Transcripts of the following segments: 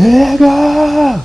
내가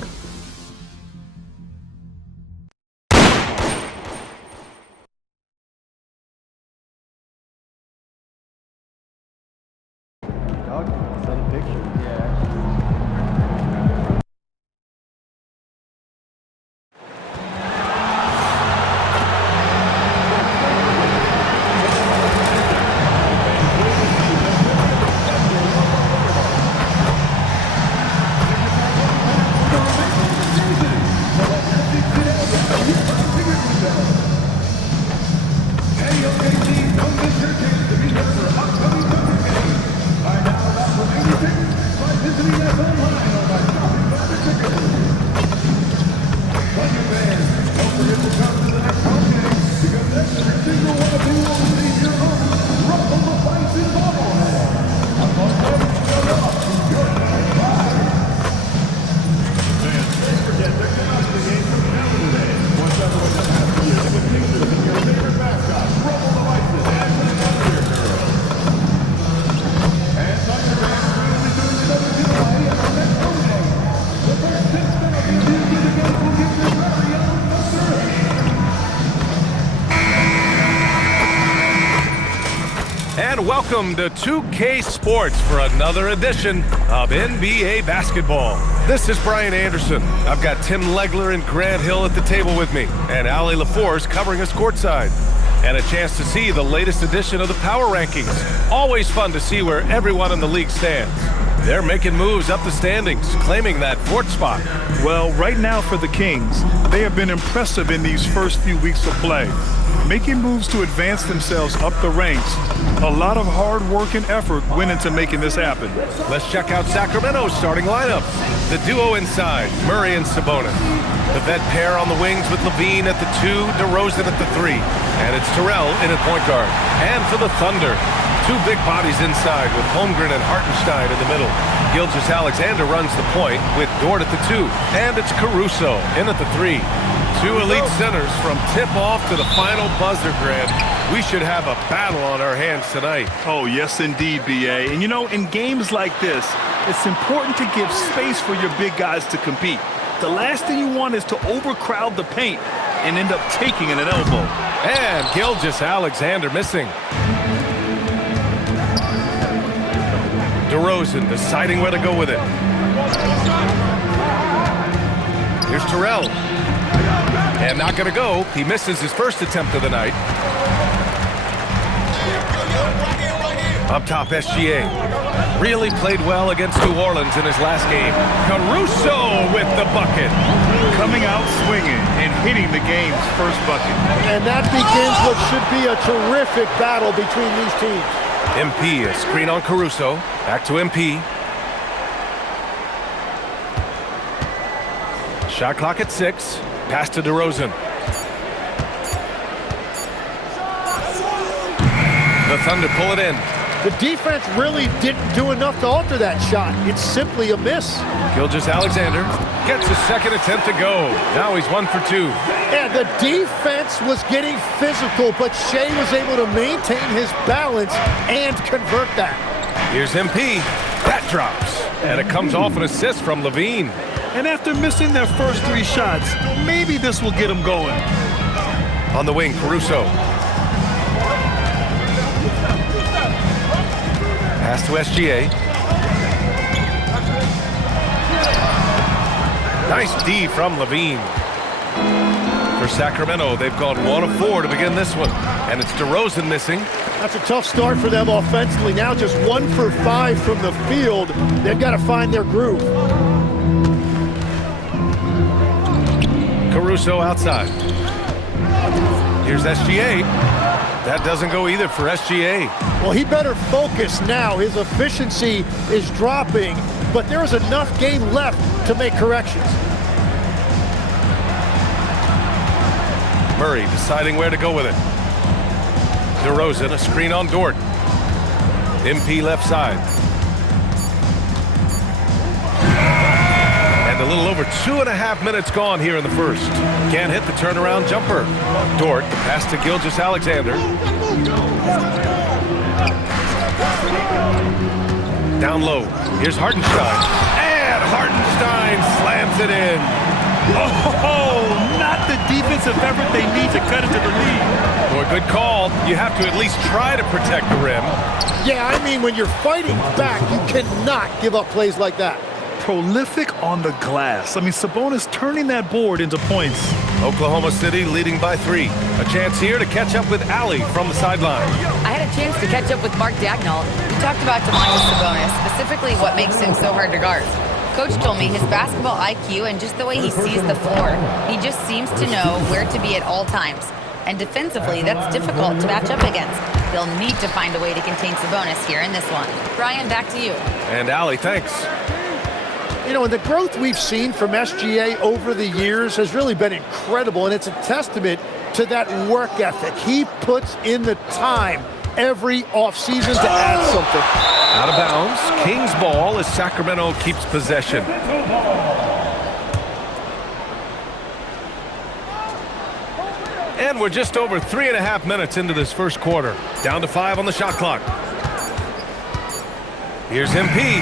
And welcome to 2K Sports for another edition of NBA basketball. This is Brian Anderson. I've got Tim Legler and Grant Hill at the table with me, and Ali LaForce covering us courtside. And a chance to see the latest edition of the Power Rankings. Always fun to see where everyone in the league stands. They're making moves up the standings, claiming that fourth spot. Well, right now for the Kings, they have been impressive in these first few weeks of play, making moves to advance themselves up the ranks. A lot of hard work and effort went into making this happen. Let's check out Sacramento's starting lineup. The duo inside, Murray and Sabonis. The vet pair on the wings with Levine at the 2, DeRozan at the 3. And it's Terrell in at point guard. And for the Thunder, two big bodies inside with Holmgren and Hartenstein in the middle. Gilgeous-Alexander runs the point with Dort at the 2. And it's Caruso in at the 3. Two elite centers from tip-off to the final buzzer, Grant. We should have a battle on our hands tonight. Oh, yes, indeed, B.A. And, you know, in games like this, it's important to give space for your big guys to compete. The last thing you want is to overcrowd the paint and end up taking an elbow. And Gilgeous-Alexander missing. DeRozan deciding where to go with it. Here's Terrell. And not going to go. He misses his first attempt of the night. Up top, SGA. Really played well against New Orleans in his last game. Caruso with the bucket. Coming out swinging and hitting the game's first bucket. And that begins what should be a terrific battle between these teams. MP, a screen on Caruso. Back to MP. Shot clock at 6. Pass to DeRozan. The Thunder pull it in. The defense really didn't do enough to alter that shot. It's simply a miss. Gilgeous-Alexander gets his second attempt to go. Now he's 1 for 2. And the defense was getting physical, but Shea was able to maintain his balance and convert that. Here's MP. That drops. And it comes off an assist from Levine. And after missing their first 3 shots, maybe this will get them going. On the wing, Caruso. Pass to SGA. Nice D from Levine. For Sacramento, they've gone 1 of 4 to begin this one. And it's DeRozan missing. That's a tough start for them offensively. Now just 1 for 5 from the field. They've got to find their groove. Caruso outside. Here's SGA. That doesn't go either for SGA. Well, he better focus now. His efficiency is dropping, but there is enough game left to make corrections. Murray deciding where to go with it. DeRozan, a screen on Dort. MP left side. And a little over 2.5 minutes gone here in the first. Can't hit the turnaround jumper. Dort, the pass to Gilgeous-Alexander. Down low. Here's Hartenstein. And Hartenstein Hartenstein slams it in. Oh, not the defensive effort they need to cut into the lead. Well, good call. You have to at least try to protect the rim. Yeah, I mean, when you're fighting back, you cannot give up plays like that. Prolific on the glass. I mean, Sabonis turning that board into points. Oklahoma City leading by 3. A chance here to catch up with Allie from the sideline. I had a chance to catch up with Mark Dagnall. We talked about Domantas Sabonis, specifically what makes him so hard to guard. Coach told me his basketball IQ and just the way he sees the floor. He just seems to know where to be at all times. And defensively, that's difficult to match up against. They'll need to find a way to contain Sabonis here in this one. Brian, back to you. And Allie, thanks. You know, and the growth we've seen from SGA over the years has really been incredible, and it's a testament to that work ethic. He puts in the time every offseason to add something. Out of bounds, Kings ball as Sacramento keeps possession. And we're just over 3.5 minutes into this first quarter. Down to 5 on the shot clock. Here's MP.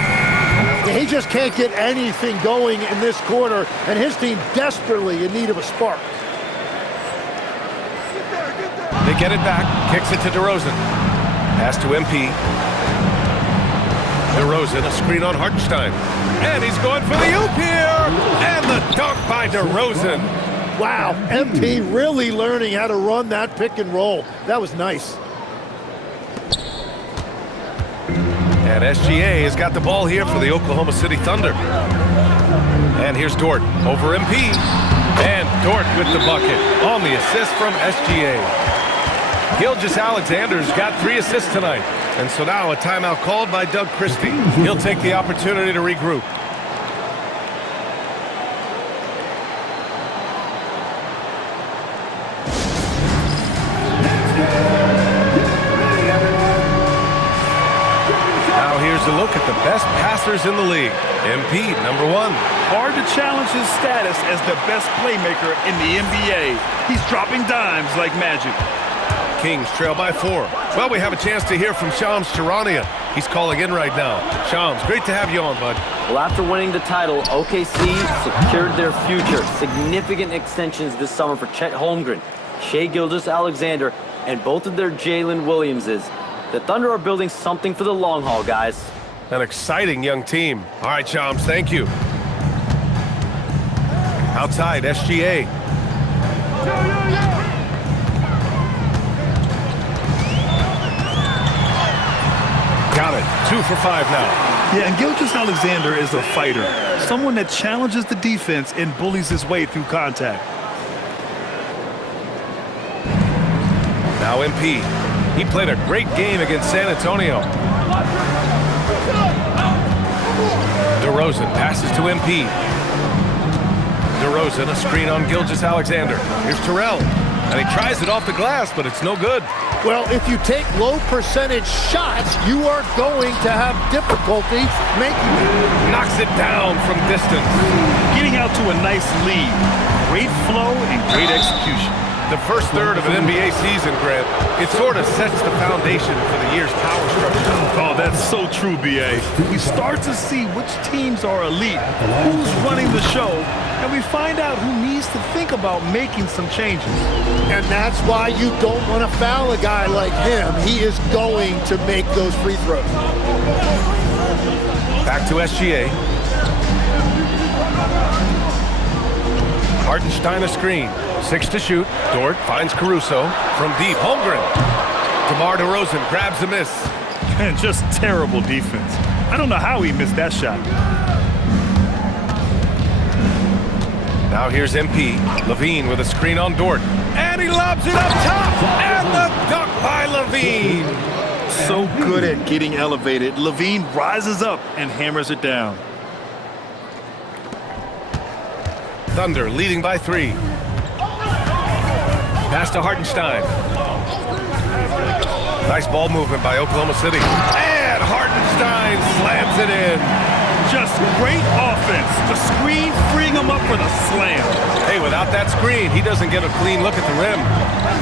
He just can't get anything going in this quarter, and his team desperately in need of a spark. They get it back, kicks it to DeRozan. Pass to MP. DeRozan, a screen on Hartenstein. And he's going for the oop here! And the dunk by DeRozan. Wow, MP really learning how to run that pick and roll. That was nice. And SGA has got the ball here for the Oklahoma City Thunder. And here's Dort over MP. And Dort with the bucket on the assist from SGA. Gilgeous-Alexander's got 3 assists tonight. And so now a timeout called by Doug Christie. He'll take the opportunity to regroup. Now here's a look at the best passers in the league. MP, number 1. Hard to challenge his status as the best playmaker in the NBA. He's dropping dimes like magic. Kings trail by 4. Well, we have a chance to hear from Shams Charania. He's calling in right now. Shams, great to have you on, bud. Well, after winning the title, OKC secured their future. Significant extensions this summer for Chet Holmgren, Shai Gilgeous-Alexander, and both of their Jalen Williamses. The Thunder are building something for the long haul, guys. An exciting young team. All right, Shams, thank you. Outside, SGA. Got it. 2 for 5 now. Yeah, and Gilgeous-Alexander is a fighter. Someone that challenges the defense and bullies his way through contact. Now MP. He played a great game against San Antonio. DeRozan passes to MP. DeRozan, a screen on Gilgeous-Alexander. Here's Terrell. And he tries it off the glass, but it's no good. Well, if you take low percentage shots, you are going to have difficulty making it. Knocks it down from distance. Getting out to a nice lead. Great flow and great execution. The first third of an NBA season, Grant, it sort of sets the foundation for the year's power structure. Oh, that's so true, B.A. We start to see which teams are elite, who's running the show, and we find out who needs to think about making some changes. And that's why you don't want to foul a guy like him. He is going to make those free throws. Back to SGA. Hartenstein a screen. 6 to shoot. Dort finds Caruso from deep. Holmgren. DeMar DeRozan grabs a miss. And just terrible defense. I don't know how he missed that shot. Now here's MP. Levine with a screen on Dort. And he lobs it up top. And the dunk by Levine. So good at getting elevated. Levine rises up and hammers it down. Thunder leading by 3. Pass to Hartenstein. Nice ball movement by Oklahoma City. And Hartenstein slams it in. Just great offense. The screen freeing him up for the slam. Hey, without that screen, he doesn't get a clean look at the rim.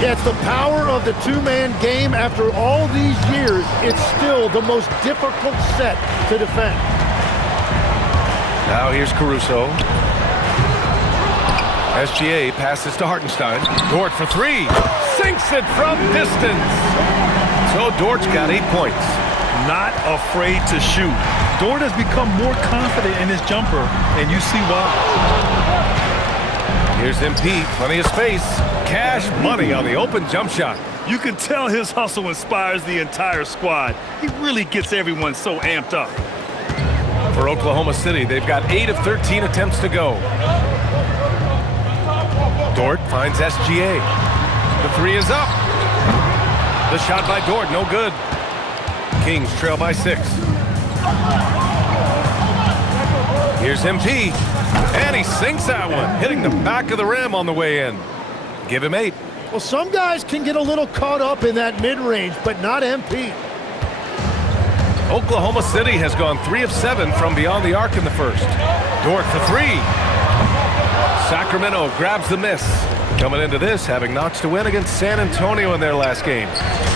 Yeah, it's the power of the two-man game. After all these years, it's still the most difficult set to defend. Now here's Caruso. SGA passes to Hartenstein. Dort for three. Sinks it from distance. So Dort's got 8 points. Not afraid to shoot. Dort has become more confident in his jumper, and you see why. Here's MP, plenty of space. Cash money on the open jump shot. You can tell his hustle inspires the entire squad. He really gets everyone so amped up. For Oklahoma City, they've got 8 of 13 attempts to go. Dort finds SGA. The three is up. The shot by Dort, no good. Kings trail by 6. Here's MP. And he sinks that one, hitting the back of the rim on the way in. Give him 8. Well, some guys can get a little caught up in that mid-range, but not MP. Oklahoma City has gone 3 of 7 from beyond the arc in the first. Dort for 3. Sacramento grabs the miss. Coming into this, having notched a win against San Antonio in their last game.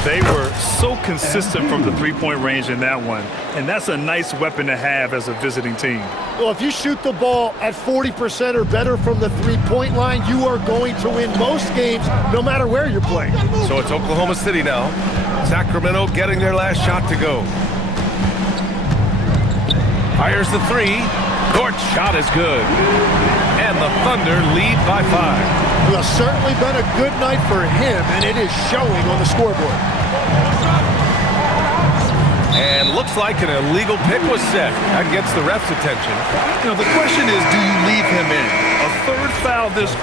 They were so consistent from the three-point range in that one, and that's a nice weapon to have as a visiting team. Well, if you shoot the ball at 40% or better from the three-point line, you are going to win most games, no matter where you're playing. So it's Oklahoma City now. Sacramento getting their last shot to go. Fires the 3. Dort's shot is good. And the Thunder lead by 5. Well, certainly been a good night for him, and it is showing on the scoreboard. And looks like an illegal pick was set. That gets the ref's attention. You know, the question is, do you leave him in? A third foul this...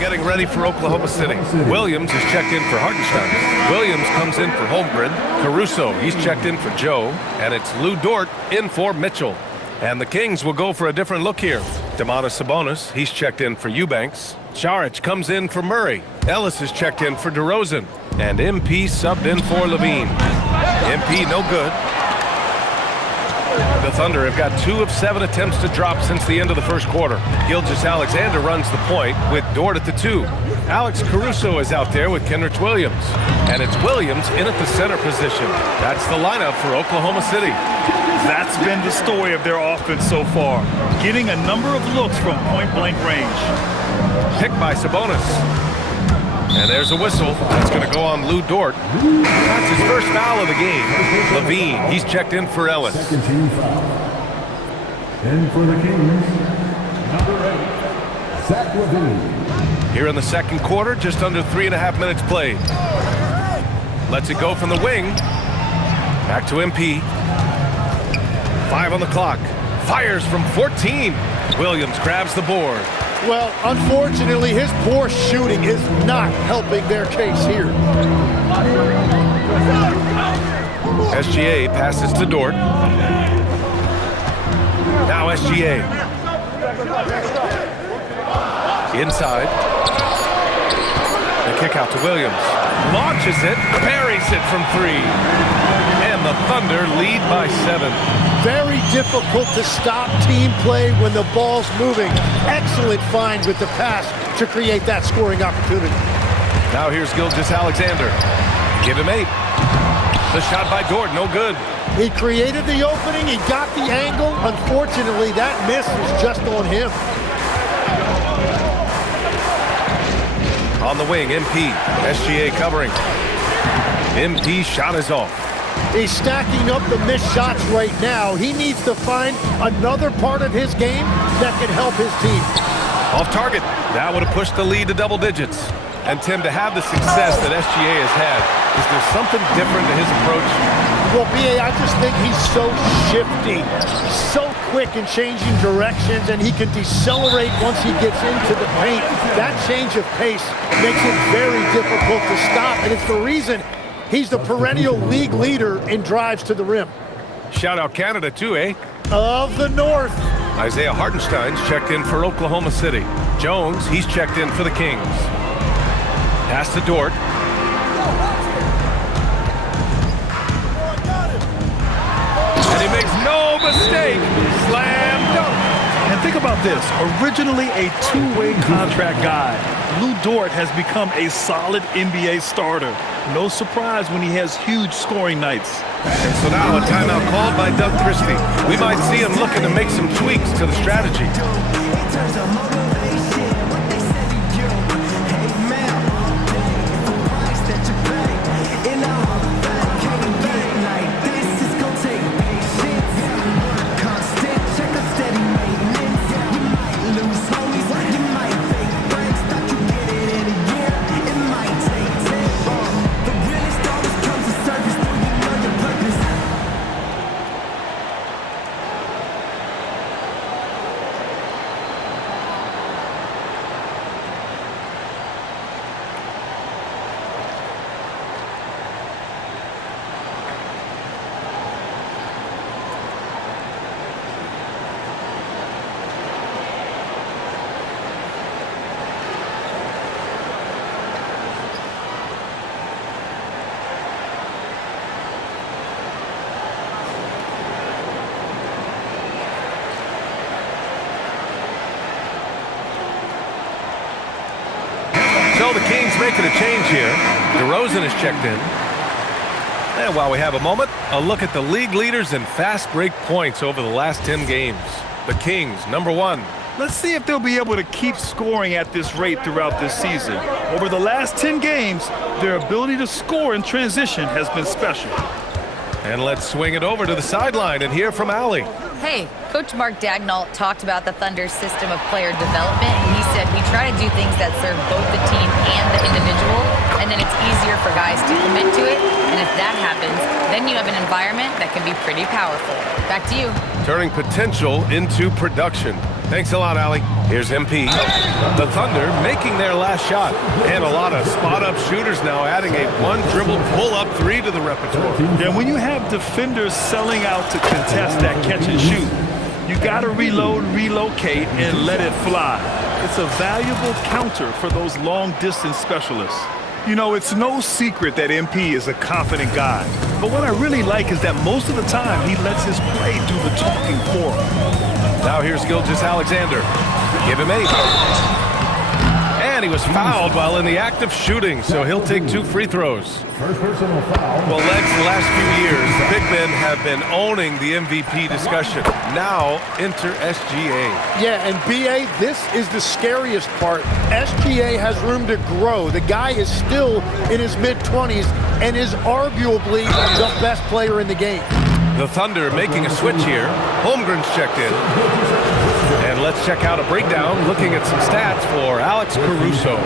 Getting ready for Oklahoma City. Williams is checked in for Hartenstein. Williams comes in for Holmgren. Caruso, he's checked in for Joe. And it's Lou Dort in for Mitchell. And the Kings will go for a different look here. Domantas Sabonis, he's checked in for Eubanks. Saric comes in for Murray. Ellis is checked in for DeRozan. And MP subbed in for Levine. MP no good. The Thunder have got 2 of 7 attempts to drop since the end of the first quarter. Gilgeous-Alexander runs the point with Dort at the 2. Alex Caruso is out there with Kenrich Williams. And it's Williams in at the center position. That's the lineup for Oklahoma City. That's been the story of their offense so far. Getting a number of looks from point-blank range. Picked by Sabonis. And there's a whistle. That's going to go on Lou Dort. That's his first foul of the game. Levine, he's checked in for Ellis. Second team foul. And for the Kings, number 8, Zach Levine. Here in the second quarter, just under 3.5 minutes played. Lets it go from the wing. Back to MP. 5 on the clock. Fires from 14. Williams grabs the board. Well, unfortunately, his poor shooting is not helping their case here. SGA passes to Dort. Now SGA. Inside. The kick out to Williams. Launches it, buries it from 3. And the Thunder lead by 7. Very difficult to stop team play when the ball's moving. Excellent find with the pass to create that scoring opportunity. Now here's Gilgeous-Alexander. Give him 8. The shot by Dort, no good. He created the opening, he got the angle. Unfortunately, that miss was just on him. On the wing, MP. SGA covering. MP shot is off. He's stacking up the missed shots right now. He needs to find another part of his game that can help his team. Off target. That would have pushed the lead to double digits. And Tim, to have the success that SGA has had, is there something different to his approach? Well, B.A., I just think he's so shifty, so quick in changing directions, and he can decelerate once he gets into the paint. That change of pace makes it very difficult to stop, and it's the reason he's the perennial league leader in drives to the rim. Shout out Canada too, eh? Of the North. Isaiah Hartenstein's checked in for Oklahoma City. Jones, he's checked in for the Kings. Pass to Dort. And he makes no mistake. Slam dunk. And think about this. Originally a two-way contract guy, Lou Dort has become a solid NBA starter. No surprise when he has huge scoring nights. And so now a timeout called by Doug Christie. We might see him looking to make some tweaks to the strategy. So the Kings making a change here. DeRozan is checked in. And while we have a moment, a look at the league leaders in fast break points over the last 10 games. The Kings, number 1. Let's see if they'll be able to keep scoring at this rate throughout this season. Over the last 10 games, their ability to score in transition has been special. And let's swing it over to the sideline and hear from Allie. Hey, Coach Mark Daigneault talked about the Thunder's system of player development, and he said we try to do things that serve both the team and the individual, and then it's easier for guys to commit to it, and if that happens, then you have an environment that can be pretty powerful. Back to you. Turning potential into production. Thanks a lot, Allie. Here's MP. The Thunder making their last shot. And a lot of spot-up shooters now, adding a one-dribble pull-up three to the repertoire. Yeah, when you have defenders selling out to contest that catch and shoot, you got to reload, relocate, and let it fly. It's a valuable counter for those long-distance specialists. You know, it's no secret that MP is a confident guy. But what I really like is that most of the time he lets his play do the talking for him. Now here's Gilgeous-Alexander. Give him 8. And he was fouled while in the act of shooting, so he'll take 2 free throws. First personal foul. Well, Legs, the last few years, the big men have been owning the MVP discussion. Now, enter SGA. Yeah, and BA, this is the scariest part. SGA has room to grow. The guy is still in his mid-20s and is arguably the best player in the game. The Thunder making a switch here. Holmgren's checked in. And let's check out a breakdown looking at some stats for Alex Caruso.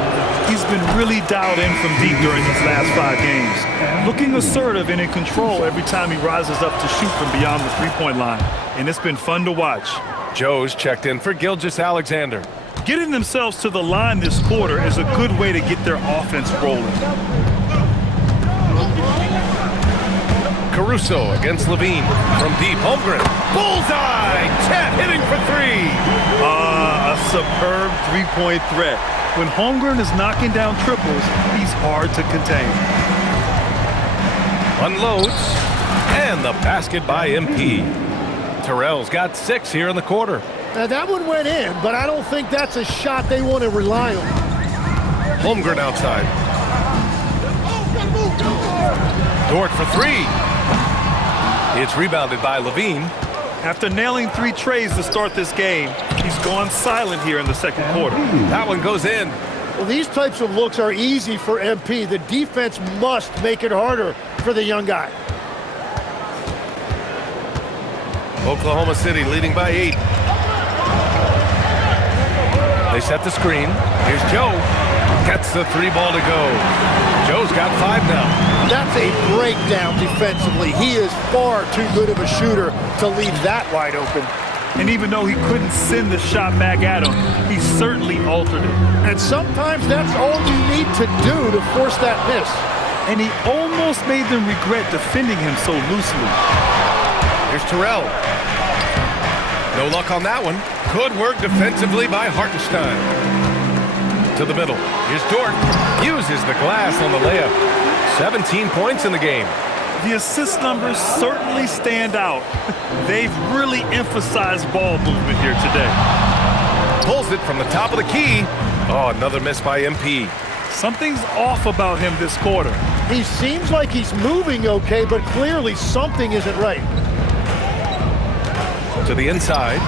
He's been really dialed in from deep during these last 5 games. Looking assertive and in control every time he rises up to shoot from beyond the three-point line. And it's been fun to watch. Joe's checked in for Gilgeous-Alexander. Getting themselves to the line this quarter is a good way to get their offense rolling. Caruso against Levine from deep. Holmgren. Bullseye! Chet hitting for 3. A superb three-point threat. When Holmgren is knocking down triples, he's hard to contain. Unloads. And the basket by MP. Terrell's got 6 here in the quarter. Now that one went in, but I don't think that's a shot they want to rely on. Holmgren outside. Dort for 3. It's rebounded by Levine. After nailing 3 trays to start this game, he's gone silent here in the second quarter. That one goes in. Well, these types of looks are easy for MP. The defense must make it harder for the young guy. Oklahoma City leading by 8. They set the screen. Here's Joe. Gets the 3 ball to go. Joe's got 5 now. That's a breakdown defensively. He is far too good of a shooter to leave that wide open. And even though he couldn't send the shot back at him, he certainly altered it. And sometimes that's all you need to do to force that miss. And he almost made them regret defending him so loosely. Here's Terrell. No luck on that one. Good work defensively by Hartenstein. To the middle. Here's Dort. Uses the glass on the layup. 17 points in the game. The assist numbers certainly stand out. They've really emphasized ball movement here today. Pulls it from the top of the key. Oh, another miss by MP. Something's off about him this quarter. He seems like he's moving okay, but clearly something isn't right. To the inside.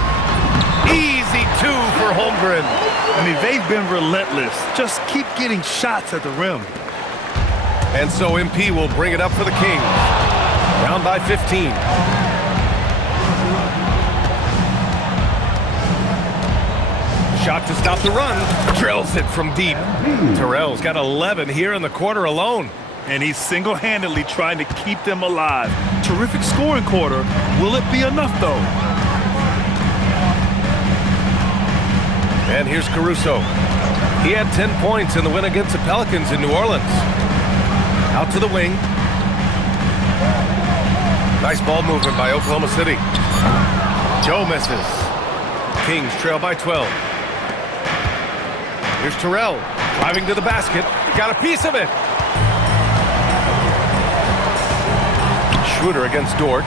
Easy two for Holmgren. I mean, they've been relentless. Just keep getting shots at the rim. And so MP will bring it up for the Kings. Down by 15. Shot to stop the run. Drills it from deep. Terrell's got 11 here in the quarter alone. And he's single-handedly trying to keep them alive. Terrific scoring quarter. Will it be enough, though? And here's Caruso. He had 10 points in the win against the Pelicans in New Orleans. Out to the wing. Nice ball movement by Oklahoma City. Joe misses. Kings trail by 12. Here's Terrell driving to the basket. Got a piece of it. Schroeder against Dort.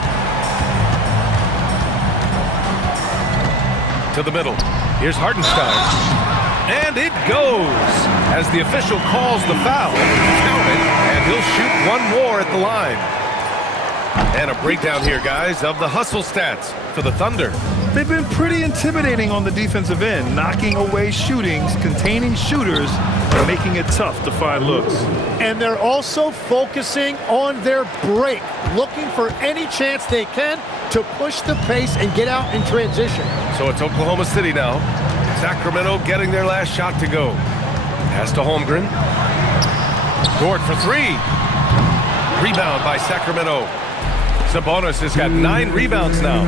To the middle. Here's Hartenstein. And it goes as the official calls the foul. Count it, and he'll shoot one more at the line. And a breakdown here, guys, of the hustle stats for the Thunder. They've been pretty intimidating on the defensive end, knocking away shootings, containing shooters, and making it tough to find looks. And they're also focusing on their break, looking for any chance they can to push the pace and get out in transition. So it's Oklahoma City now. Sacramento getting their last shot to go. Pass to Holmgren. Dort for three. Rebound by Sacramento. Sabonis has got 9 rebounds now.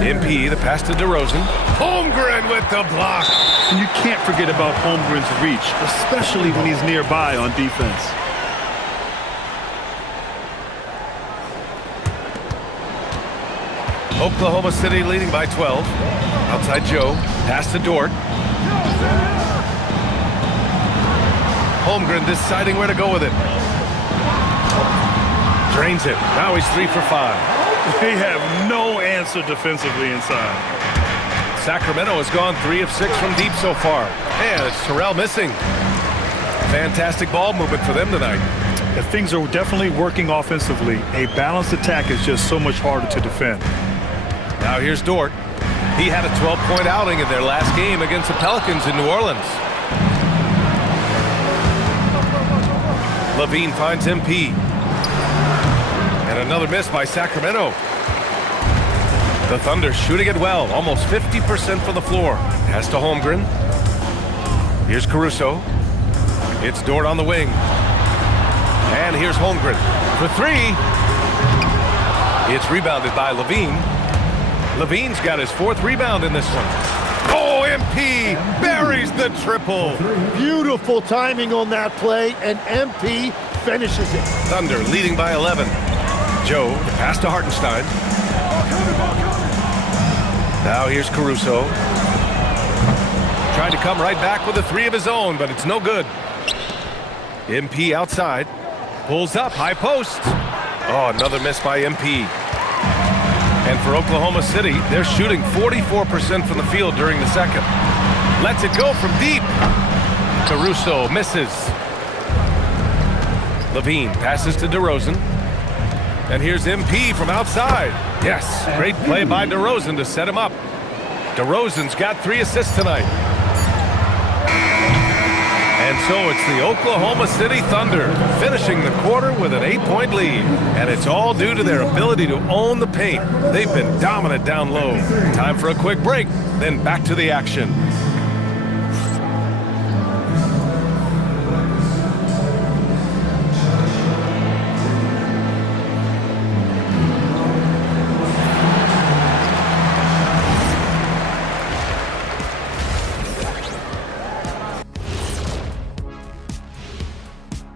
MP, the pass to DeRozan. Holmgren with the block. And you can't forget about Holmgren's reach, especially when he's nearby on defense. Oklahoma City leading by 12. Outside Joe. Pass to Dort. Holmgren deciding where to go with it. Drains it. Now he's 3 for 5. They have no answer defensively inside. Sacramento has gone 3 of 6 from deep so far. And it's Terrell missing. Fantastic ball movement for them tonight. If things are definitely working offensively, a balanced attack is just so much harder to defend. Now here's Dort. He had a 12-point outing in their last game against the Pelicans in New Orleans. Levine finds MP. And another miss by Sacramento. The Thunder shooting it well, almost 50% from the floor. Pass to Holmgren. Here's Caruso. It's Dort on the wing. And here's Holmgren for 3. It's rebounded by Levine. Levine's got his 4th rebound in this one. Oh, MP buries the triple. Beautiful timing on that play, and MP finishes it. Thunder leading by 11. Joe, the pass to Hartenstein. Now here's Caruso. Trying to come right back with a 3 of his own, but it's no good. MP outside. Pulls up, high post. Oh, another miss by MP. And for Oklahoma City, they're shooting 44% from the field during the second. Lets it go from deep. Caruso misses. Levine passes to DeRozan. And here's MP from outside. Yes, great play by DeRozan to set him up. DeRozan's got 3 assists tonight. And so it's the Oklahoma City Thunder finishing the quarter with an 8-point lead. And it's all due to their ability to own the paint. They've been dominant down low. Time for a quick break, then back to the action.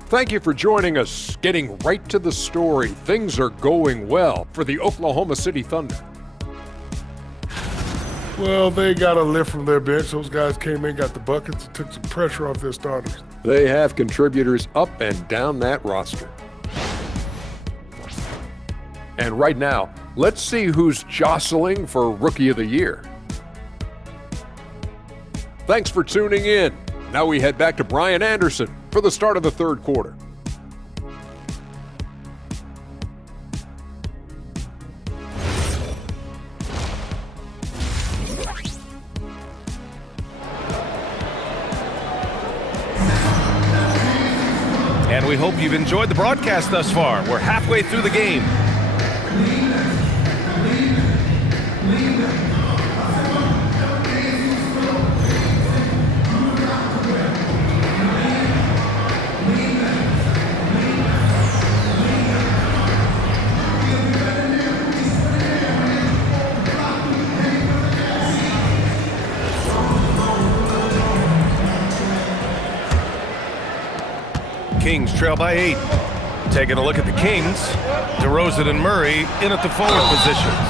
Thank you for joining us. Getting right to the story, things are going well for the Oklahoma City Thunder. Well, they got a lift from their bench. Those guys came in, got the buckets, and took some pressure off their starters. They have contributors up and down that roster. And right now, let's see who's jostling for Rookie of the Year. Thanks for tuning in. Now we head back to Brian Anderson for the start of the third quarter. And we hope you've enjoyed the broadcast thus far. We're halfway through the game. Kings trail by 8. Taking a look at the Kings. DeRozan and Murray in at the forward positions.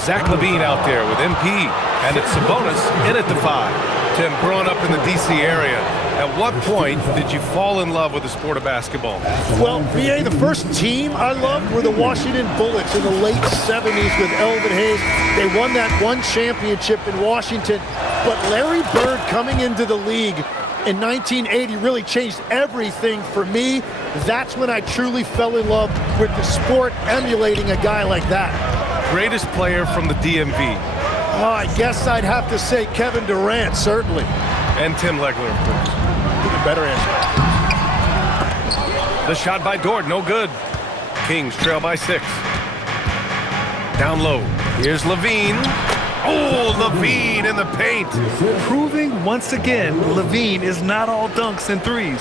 Zach LaVine out there with MP. And it's Sabonis in at the 5. Tim, growing up in the D.C. area, at what point did you fall in love with the sport of basketball? Well, VA, the first team I loved were the Washington Bullets in the late 70s with Elvin Hayes. They won that one championship in Washington. But Larry Bird coming into the league in 1980 really changed everything for me. That's when I truly fell in love with the sport, emulating a guy like that. Greatest player from the DMV. Oh, I guess I'd have to say Kevin Durant, certainly. And Tim Legler, of course. Even better answer. The shot by Dort, no good. Kings trail by 6. Down low. Here's LaVine. Oh, LaVine in the paint. Proving once again, LaVine is not all dunks and threes.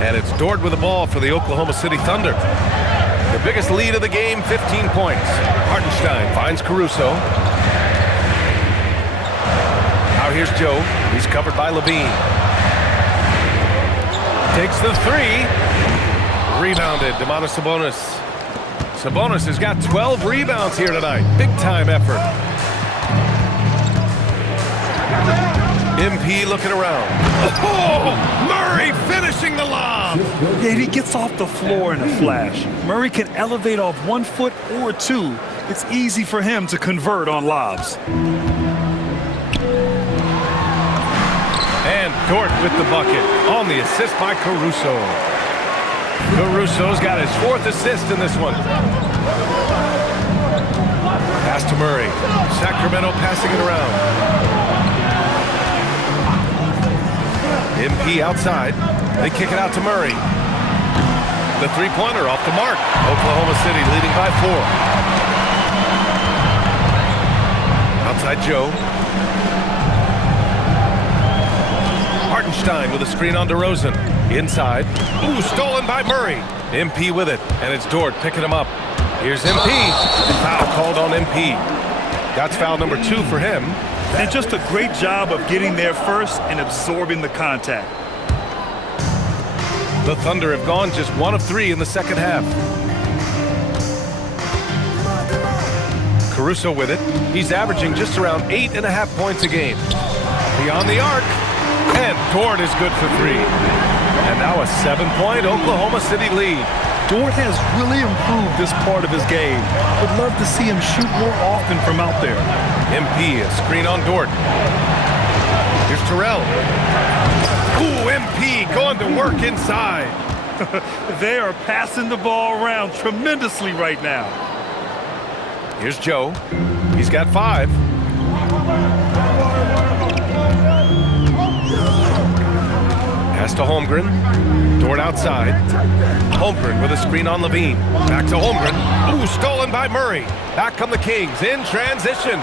And it's Dort with the ball for the Oklahoma City Thunder. The biggest lead of the game, 15 points. Hartenstein finds Caruso. Now here's Joe. He's covered by LaVine. Takes the 3. Rebounded, Domantas Sabonis. Sabonis has got 12 rebounds here tonight. Big time effort. MP looking around. Oh, Murray finishing the lob. Yeah, he gets off the floor in a flash. Murray can elevate off 1 foot or 2. It's easy for him to convert on lobs. And Dort with the bucket on the assist by Caruso. Caruso's got his 4th assist in this one. Pass to Murray. Sacramento passing it around. MP outside. They kick it out to Murray. The three-pointer off the mark. Oklahoma City leading by 4. Outside Joe. Hartenstein with a screen on DeRozan. Inside. Ooh, stolen by Murray. MP with it. And it's Dort picking him up. Here's MP. Foul called on MP. That's foul number 2 for him. And just a great job of getting there first and absorbing the contact. The Thunder have gone just 1 of 3 in the second half. Caruso with it. He's averaging just around 8.5 points a game. Beyond the arc. And Dort is good for 3. And now a 7-point Oklahoma City lead. Dort has really improved this part of his game. Would love to see him shoot more often from out there. MP, a screen on Dort. Here's Terrell. Ooh, MP going to work inside. They are passing the ball around tremendously right now. Here's Joe. He's got 5. Pass to Holmgren. Dort outside. Holmgren with a screen on LaVine. Back to Holmgren. Ooh, stolen by Murray. Back come the Kings in transition.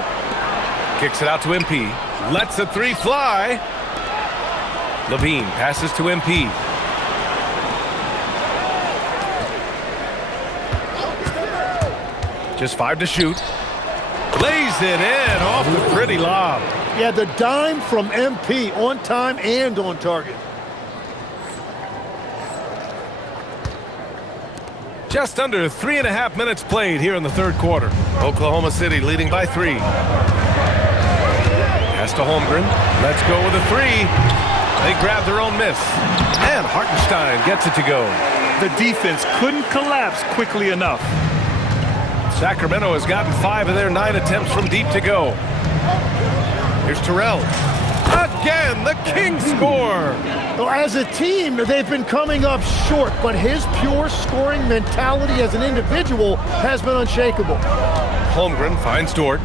Kicks it out to MP. Lets the 3 fly. LaVine passes to MP. Just 5 to shoot. Lays it in off the pretty lob. Yeah, the dime from MP on time and on target. Just under 3.5 minutes played here in the third quarter. Oklahoma City leading by 3. Pass to Holmgren. Let's go with a three. They grab their own miss. And Hartenstein gets it to go. The defense couldn't collapse quickly enough. Sacramento has gotten 5 of their 9 attempts from deep to go. Here's Terrell. Again, the Kings score. Well, as a team, they've been coming up short, but his pure scoring mentality as an individual has been unshakable. Holmgren finds Dort.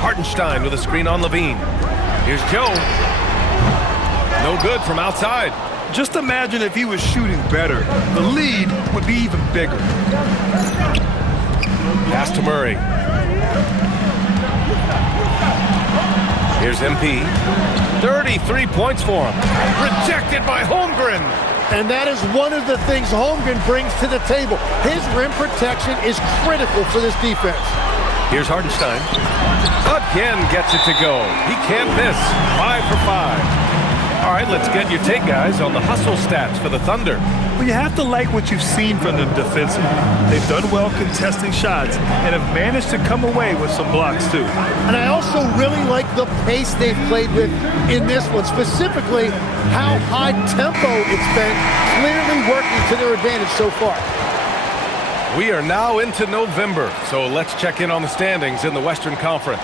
Hartenstein with a screen on Levine. Here's Joe. No good from outside. Just imagine if he was shooting better. The lead would be even bigger. Pass to Murray. Here's MP. 33 points for him. Rejected by Holmgren. And that is one of the things Holmgren brings to the table. His rim protection is critical for this defense. Here's Hartenstein. Again gets it to go. He can't miss. 5 for 5. All right, let's get your take, guys, on the hustle stats for the Thunder. Well, you have to like what you've seen from them defensively. They've done well contesting shots and have managed to come away with some blocks, too. And I also really like the pace they've played with in this one, specifically how high tempo it's been, clearly working to their advantage so far. We are now into November, so let's check in on the standings in the Western Conference.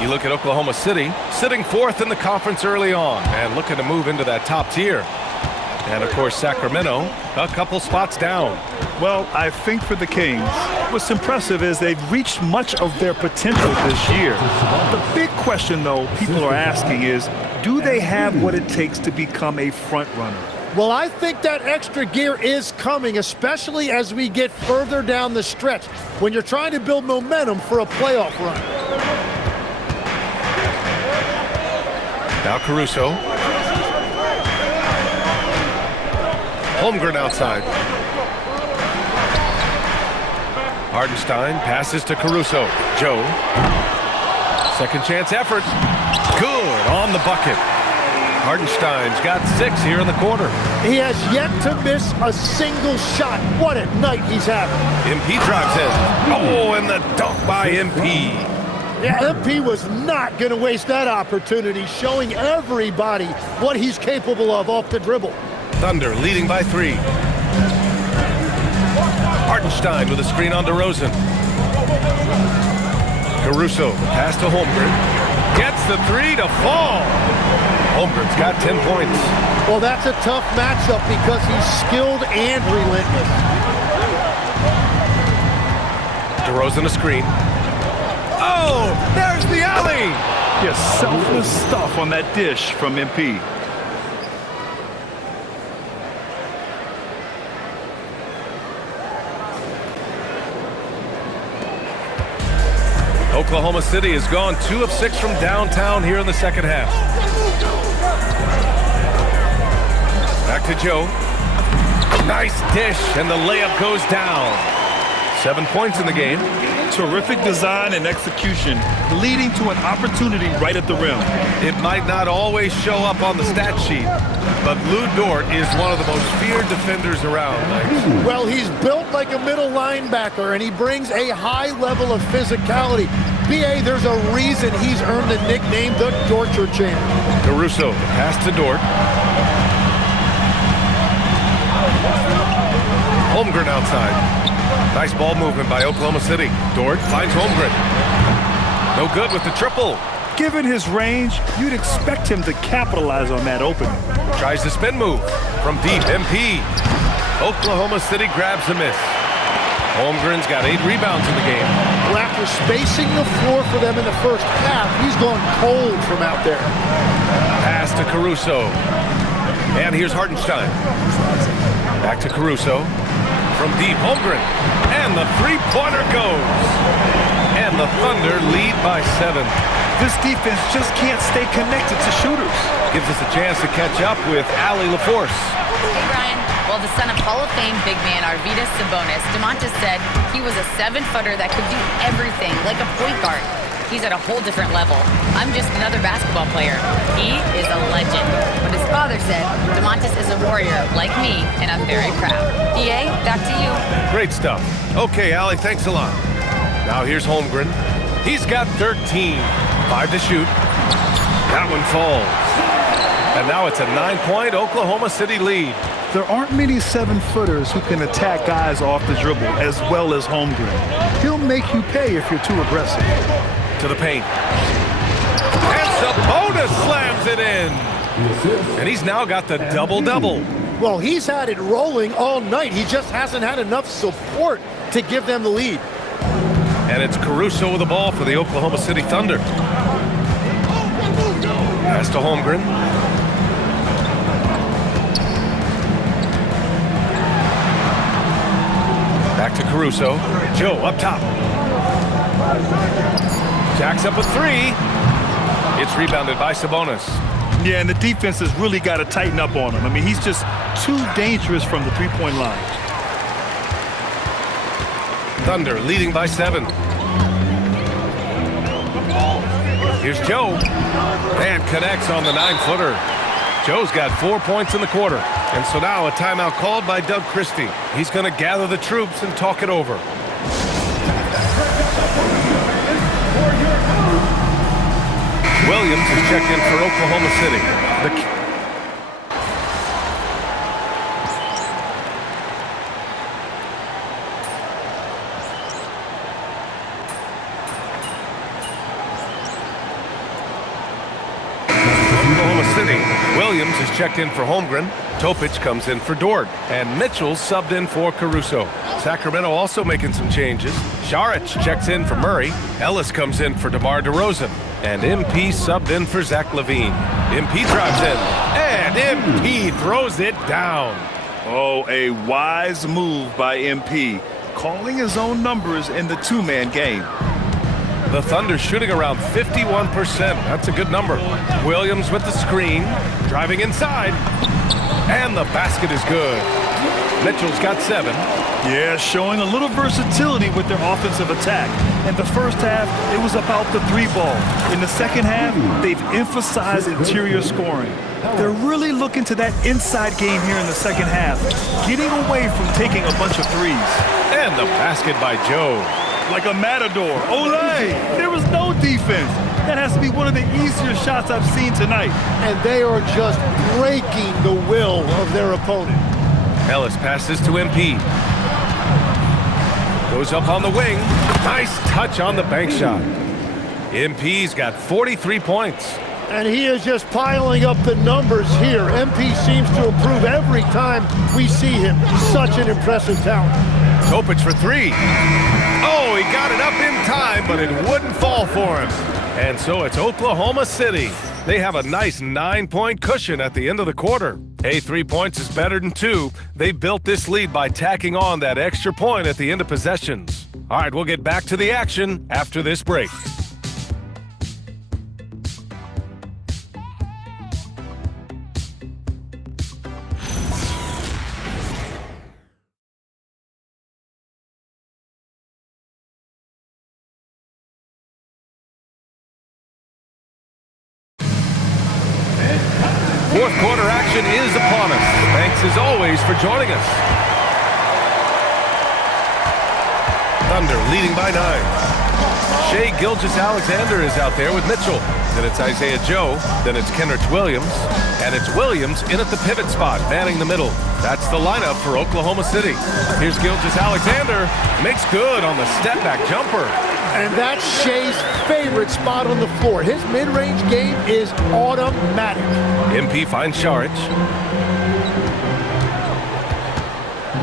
You look at Oklahoma City, sitting 4th in the conference early on and looking to move into that top tier. And, of course, Sacramento, a couple spots down. Well, I think for the Kings, what's impressive is they've reached much of their potential this year. The big question, though, people are asking is, do they have what it takes to become a front runner? Well, I think that extra gear is coming, especially as we get further down the stretch, when you're trying to build momentum for a playoff run. Now Caruso. Holmgren outside. Hartenstein passes to Caruso. Joe. Second chance effort. Good on the bucket. Hartenstein's got 6 here in the quarter. He has yet to miss a single shot. What a night he's having. MP drives in. Oh, and the dunk by MP. Yeah, MP was not going to waste that opportunity, showing everybody what he's capable of off the dribble. Thunder leading by 3. Hartenstein with a screen on DeRozan. Caruso, pass to Holmgren. Gets the 3 to fall. Holmgren's got 10 points. Well, that's a tough matchup because he's skilled and relentless. DeRozan a screen. Oh, there's the alley! Yes, selfless stuff on that dish from MP. Oklahoma City has gone 2 of 6 from downtown here in the second half. Back to Joe. Nice dish, and the layup goes down. 7 points in the game. Terrific design and execution, leading to an opportunity right at the rim. It might not always show up on the stat sheet, but Lou Dort is one of the most feared defenders around. Well, he's built like a middle linebacker, and he brings a high level of physicality. B.A., there's a reason he's earned the nickname the Torture Champ. Caruso, pass to Dort. Holmgren outside. Nice ball movement by Oklahoma City. Dort finds Holmgren. No good with the triple. Given his range, you'd expect him to capitalize on that opening. Tries the spin move from deep. MP. Oklahoma City grabs a miss. Holmgren's got 8 rebounds in the game. Well, after spacing the floor for them in the first half, he's gone cold from out there. Pass to Caruso. And here's Hartenstein. Back to Caruso. From deep, Holmgren. And the three-pointer goes. And the Thunder lead by 7. This defense just can't stay connected to shooters. Gives us a chance to catch up with Allie LaForce. Hey, Brian. Well, the son of Hall of Fame big man Arvydas Sabonis, DeMontis said he was a 7-footer that could do everything, like a point guard. He's at a whole different level. I'm just another basketball player. He is a legend. But his father said, DeMontis is a warrior like me, and I'm very proud. DA, back to you. Great stuff. Okay, Allie, thanks a lot. Now here's Holmgren. He's got 13. 5 to shoot. That one falls. And now it's a 9-point Oklahoma City lead. There aren't many 7-footers who can attack guys off the dribble as well as Holmgren. He'll make you pay if you're too aggressive. To the paint. And Sabonis slams it in. And he's now got the double-double. Well, he's had it rolling all night. He just hasn't had enough support to give them the lead. And it's Caruso with the ball for the Oklahoma City Thunder. Pass to Holmgren. Back to Caruso. Joe up top. Jacks up a 3. It's rebounded by Sabonis. Yeah, and the defense has really got to tighten up on him. I mean, he's just too dangerous from the three-point line. Thunder leading by 7. Here's Joe. And connects on the 9-footer. Joe's got 4 points in the quarter. And so now a timeout called by Doug Christie. He's going to gather the troops and talk it over. Williams is checked in for Oklahoma City. Oklahoma City. Williams is checked in for Holmgren. Topic comes in for Dort. And Mitchell's subbed in for Caruso. Sacramento also making some changes. Šarić checks in for Murray. Ellis comes in for DeMar DeRozan. And MP subbed in for Zach LaVine. MP drives in. And MP throws it down. Oh, a wise move by MP, calling his own numbers in the two-man game. The Thunder shooting around 51%. That's a good number. Williams with the screen. Driving inside. And the basket is good. Mitchell's got 7. Yeah, showing a little versatility with their offensive attack. In the first half, it was about the 3-ball. In the second half, they've emphasized interior scoring. They're really looking to that inside game here in the second half, getting away from taking a bunch of threes. And the basket by Joe. Like a matador. Olay! There was no defense. That has to be one of the easier shots I've seen tonight. And they are just breaking the will of their opponent. Ellis passes to MP. Goes up on the wing. Nice touch on the bank shot. MP's got 43 points. And he is just piling up the numbers here. MP seems to improve every time we see him. Such an impressive talent. Topic for 3. Oh, he got it up in time, but it wouldn't fall for him. And so it's Oklahoma City. They have a nice 9-point cushion at the end of the quarter. Hey, 3 points is better than 2. They built this lead by tacking on that extra point at the end of possessions. All right, we'll get back to the action after this break. Fourth quarter action is upon us. Thanks as always for joining us. Thunder leading by 9. Shai Gilgeous-Alexander is out there with Mitchell. Then it's Isaiah Joe. Then it's Kenrich Williams. And it's Williams in at the pivot spot, manning the middle. That's the lineup for Oklahoma City. Here's Gilgeous-Alexander. Makes good on the step-back jumper. And that's Shai's favorite spot on the floor. His mid-range game is automatic. MP finds Šarić.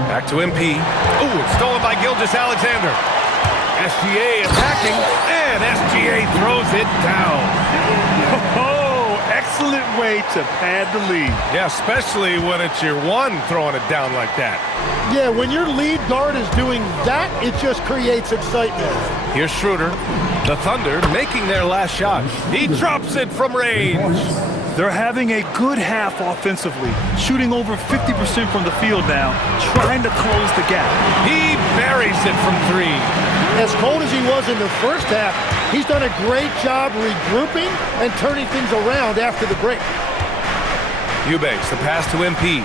Back to MP. Ooh, it's stolen by Gilgeous-Alexander. SGA attacking, and SGA throws it down. Oh, excellent way to pad the lead. Yeah, especially when it's your one throwing it down like that. Yeah, when your lead guard is doing that, it just creates excitement. Here's Schroeder. The Thunder making their last shot. He drops it from range. They're having a good half offensively, shooting over 50% from the field now, trying to close the gap. He buries it from 3. As cold as he was in the first half, he's done a great job regrouping and turning things around after the break. Eubanks, the pass to MP.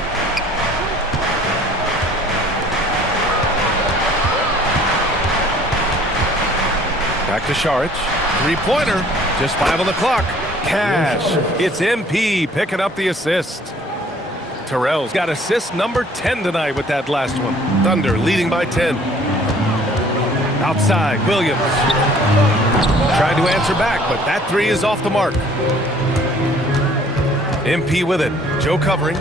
Back to Sharich. Three-pointer. Just 5 on the clock. Cash. It's MP picking up the assist. Terrell's got assist number 10 tonight with that last one. Thunder leading by 10. Outside, Williams. Tried to answer back, but that three is off the mark. MP with it. Joe covering.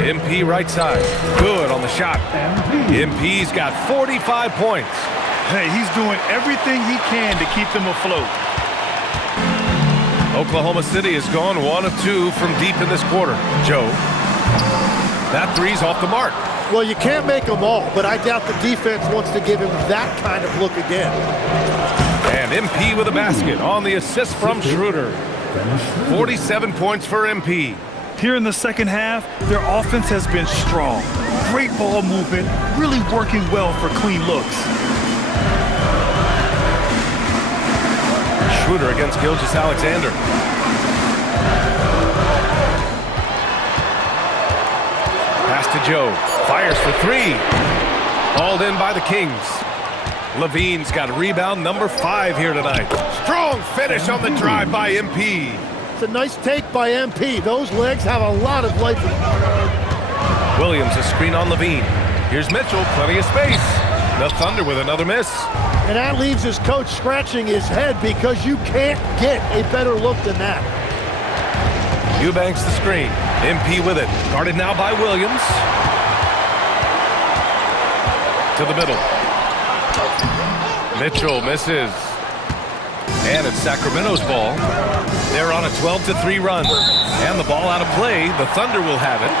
MP right side. Good on the shot. MP's got 45 points. Hey, he's doing everything he can to keep them afloat. Oklahoma City has gone 1 of 2 from deep in this quarter. Joe. That three's off the mark. Well, you can't make them all, but I doubt the defense wants to give him that kind of look again. And MP with a basket on the assist from Schroeder. 47 points for MP. Here in the second half, their offense has been strong. Great ball movement, really working well for clean looks. Schroeder against Gilgeous-Alexander. Pass to Joe. Fires for three. Hauled in by the Kings. Levine's got rebound number 5 here tonight. Strong finish on the drive by MP. It's a nice take by MP. Those legs have a lot of life in them. Williams a screen on Levine. Here's Mitchell, plenty of space. The Thunder with another miss. And that leaves his coach scratching his head because you can't get a better look than that. Eubanks the screen. MP with it. Guarded now by Williams. To the middle. Mitchell misses. And it's Sacramento's ball. They're on a 12-3 run. And the ball out of play. The Thunder will have it.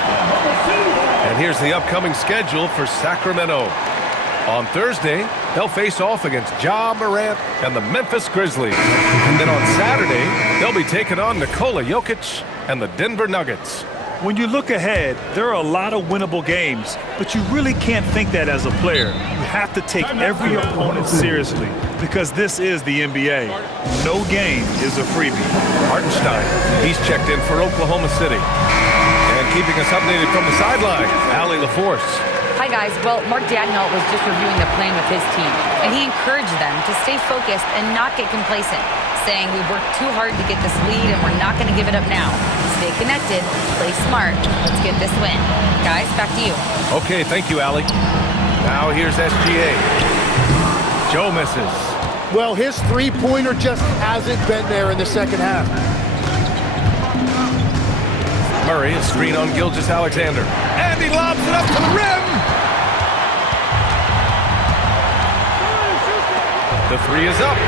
And here's the upcoming schedule for Sacramento. On Thursday, they'll face off against Ja Morant and the Memphis Grizzlies. And then on Saturday, they'll be taking on Nikola Jokic and the Denver Nuggets. When you look ahead, there are a lot of winnable games, but you really can't think that as a player. You have to take every opponent seriously because this is the NBA. No game is a freebie. Hartenstein, he's checked in for Oklahoma City. And keeping us updated from the sideline, Allie LaForce. Hi, guys. Well, Mark Dagnall was just reviewing the plan with his team, and he encouraged them to stay focused and not get complacent, saying we worked too hard to get this lead and we're not going to give it up now. Stay connected, play smart. Let's get this win. Guys, back to you. Okay, thank you, Allie. Now here's SGA. Joe misses. Well, his three-pointer just hasn't been there in the second half. Murray, a screen on Gilgeous-Alexander. And he lobs it up to the rim! The three is up.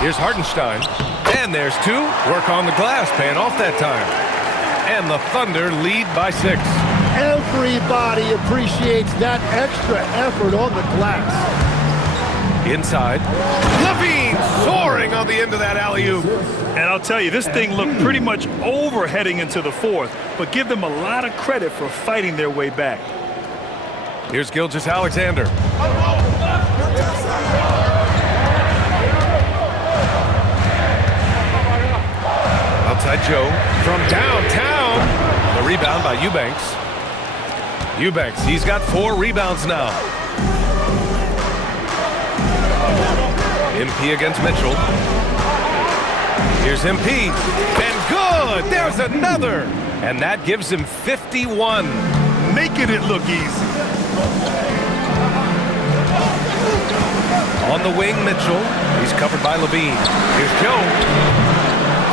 Here's Hartenstein. And there's 2. Work on the glass, paying off that time. And the Thunder lead by 6. Everybody appreciates that extra effort on the glass. Inside. Levine soaring on the end of that alley-oop. And I'll tell you, this thing looked pretty much over heading into the fourth, but give them a lot of credit for fighting their way back. Here's Gilgeous-Alexander. Outside Joe from downtown. The rebound by Eubanks. Eubanks, he's got 4 rebounds now. MP against Mitchell. Here's MP. And good! There's another! And that gives him 51. Making it look easy. On the wing, Mitchell. He's covered by Levine. Here's Joe.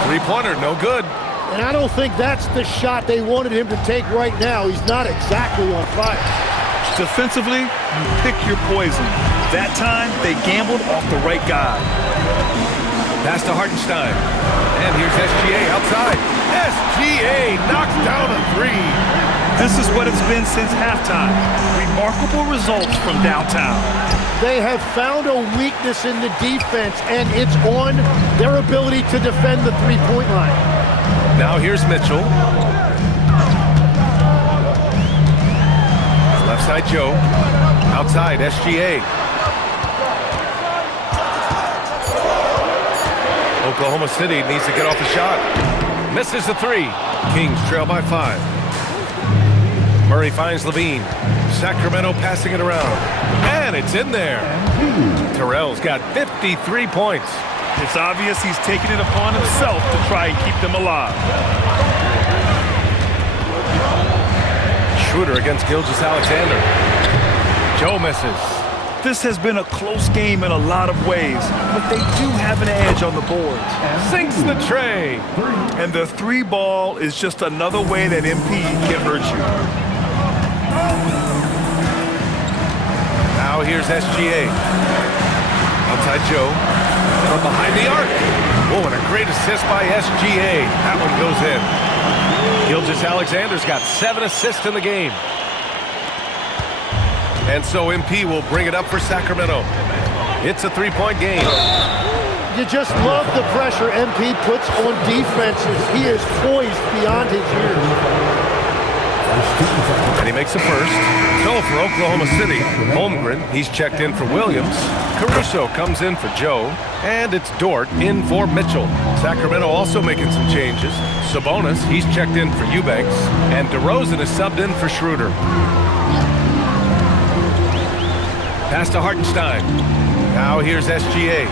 Three-pointer, no good. And I don't think that's the shot they wanted him to take right now. He's not exactly on fire. Defensively, you pick your poison. That time, they gambled off the right guy. Pass to Hartenstein. And here's SGA outside. SGA knocks down a 3. This is what it's been since halftime. Remarkable results from downtown. They have found a weakness in the defense, and it's on their ability to defend the three-point line. Now here's Mitchell. Left side Joe. Outside SGA. Oklahoma City needs to get off the shot. Misses the 3. Kings trail by 5. Murray finds Levine. Sacramento passing it around. And it's in there. Terrell's got 53 points. It's obvious he's taking it upon himself to try and keep them alive. Schroeder against Gilgeous-Alexander. Joe misses. This has been a close game in a lot of ways, but they do have an edge on the boards. Sinks the tray. And the three ball is just another way that MP can hurt you. Now here's SGA. Outside Joe. From behind the arc. Oh, and a great assist by SGA. That one goes in. Gilgeous-Alexander's got 7 assists in the game. And so MP will bring it up for Sacramento. It's a three-point game. You just love the pressure MP puts on defenses. He is poised beyond his years. And he makes the first. So for Oklahoma City, Holmgren, he's checked in for Williams. Caruso comes in for Joe. And it's Dort in for Mitchell. Sacramento also making some changes. Sabonis, he's checked in for Eubanks. And DeRozan is subbed in for Schroeder. Pass to Hartenstein. Now here's SGA.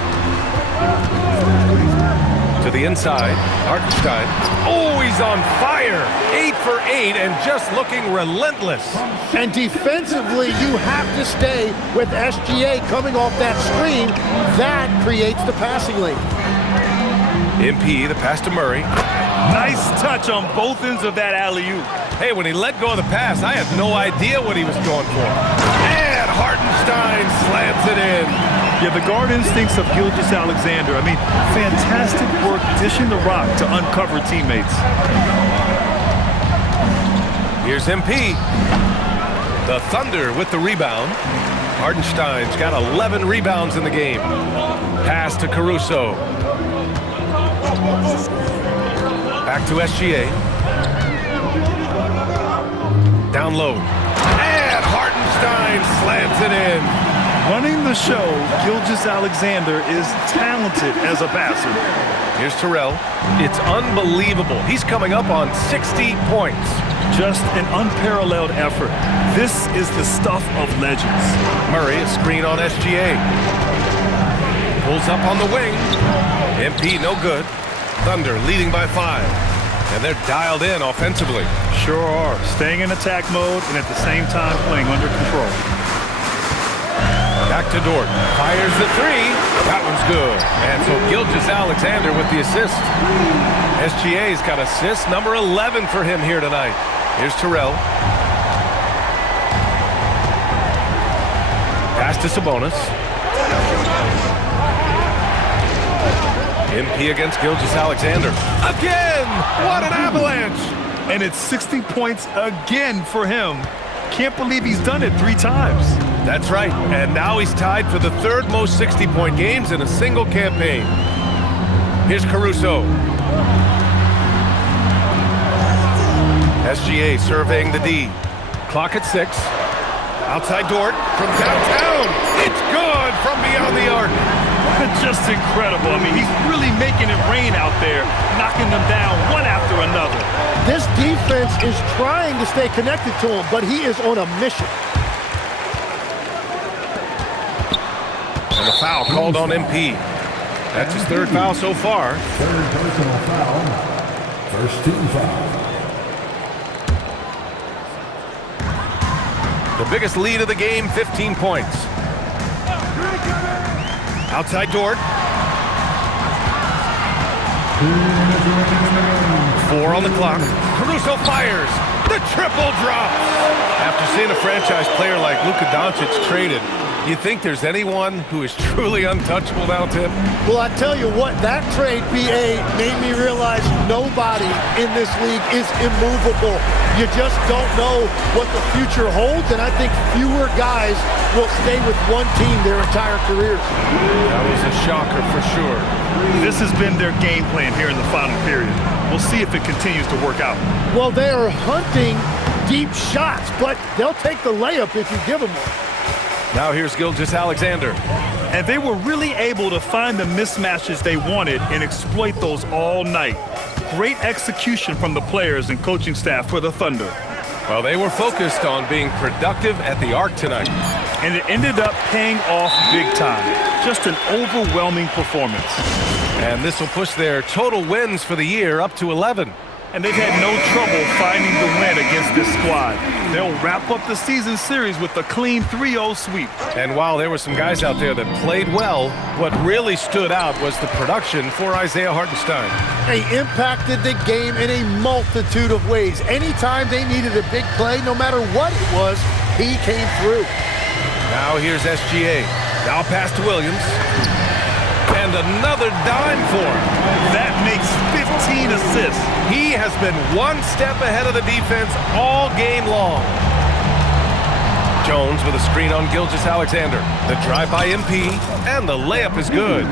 To the inside. Hartenstein. Oh, he's on fire. 8 for 8 and just looking relentless. And defensively, you have to stay with SGA coming off that screen. That creates the passing lane. MP, the pass to Murray. Nice touch on both ends of that alley-oop. Hey, when he let go of the pass, I had no idea what he was going for. And Hartenstein slams it in. Yeah, the guard instincts of Gilgeous-Alexander. I mean, fantastic work dishing the rock to uncover teammates. Here's MP. The Thunder with the rebound. Hartenstein's got 11 rebounds in the game. Pass to Caruso. Back to SGA. Down low. And Hartenstein slams it in. Running the show, Gilgeous-Alexander is talented as a passer. Here's Terrell. It's unbelievable. He's coming up on 60 points. Just an unparalleled effort. This is the stuff of legends. Murray, a screen on SGA. Pulls up on the wing. MP, no good. Thunder leading by 5. And they're dialed in offensively. Sure are. Staying in attack mode and at the same time playing under control. Back to Dort. Fires the 3. That one's good. And so Gilgeous-Alexander with the assist. SGA's got assist number 11 for him here tonight. Here's Terrell. Pass to Sabonis. MP against Gilgeous-Alexander. Again! What an avalanche! And it's 60 points again for him. Can't believe he's done it 3 times. That's right. And now he's tied for the 3rd most 60-point games in a single campaign. Here's Caruso. SGA surveying the D. Clock at 6. Outside Dort from downtown. It's good from beyond the arc. Just incredible. I mean, he's really making it rain out there, knocking them down one after another. This defense is trying to stay connected to him, but he is on a mission. And the foul called on MP. That's his 3rd foul so far. 3rd personal foul. First team foul. The biggest lead of the game, 15 points. Outside Dort. 4 on the clock. Caruso fires. The triple drops. After seeing a franchise player like Luka Doncic traded, you think there's anyone who is truly untouchable now, Tim? Well, I tell you what, that trade, BA, made me realize nobody in this league is immovable. You just don't know what the future holds, and I think fewer guys will stay with one team their entire careers. That was a shocker for sure. This has been their game plan here in the final period. We'll see if it continues to work out. Well, they are hunting deep shots, but they'll take the layup if you give them one. Now here's Gilgeous-Alexander. And they were really able to find the mismatches they wanted and exploit those all night. Great execution from the players and coaching staff for the Thunder. Well, they were focused on being productive at the arc tonight. And it ended up paying off big time. Just an overwhelming performance. And this will push their total wins for the year up to 11. And they've had no trouble finding the win against this squad. They'll wrap up the season series with a clean 3-0 sweep. And while there were some guys out there that played well, what really stood out was the production for Isaiah Hartenstein. He impacted the game in a multitude of ways. Anytime they needed a big play, no matter what it was, he came through. Now here's SGA. Now pass to Williams. And another dime for him. That makes 15 assists. He has been one step ahead of the defense all game long. Jones with a screen on Gilgeous-Alexander. The drive by MP, and the layup is good.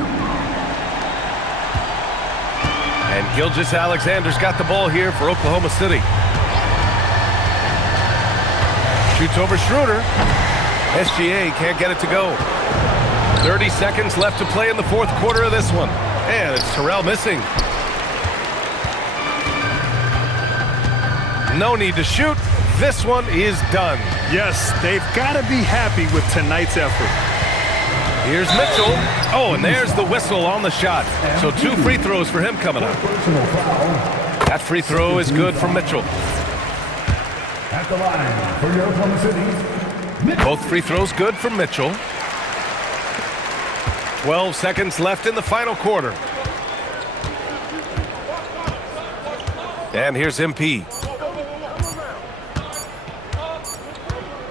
And Gilgeous-Alexander's got the ball here for Oklahoma City. Shoots over Schroeder. SGA can't get it to go. 30 seconds left to play in the fourth quarter of this one. And it's Terrell missing. No need to shoot. This one is done. Yes, they've got to be happy with tonight's effort. Here's Mitchell. Oh, and there's the whistle on the shot. So 2 free throws for him coming up. That free throw is good from Mitchell. At the line for your Oklahoma City. Both free throws good from Mitchell. 12 seconds left in the final quarter. And here's MP.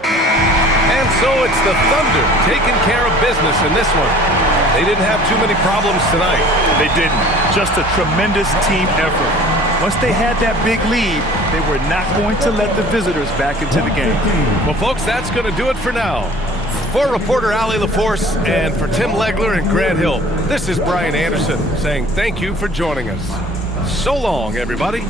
And so it's the Thunder taking care of business in this one. They didn't have too many problems tonight. They didn't. Just a tremendous team effort. Once they had that big lead, they were not going to let the visitors back into the game. Well, folks, that's going to do it for now. For reporter Allie LaForce and for Tim Legler and Grant Hill, this is Brian Anderson saying thank you for joining us. So long, everybody.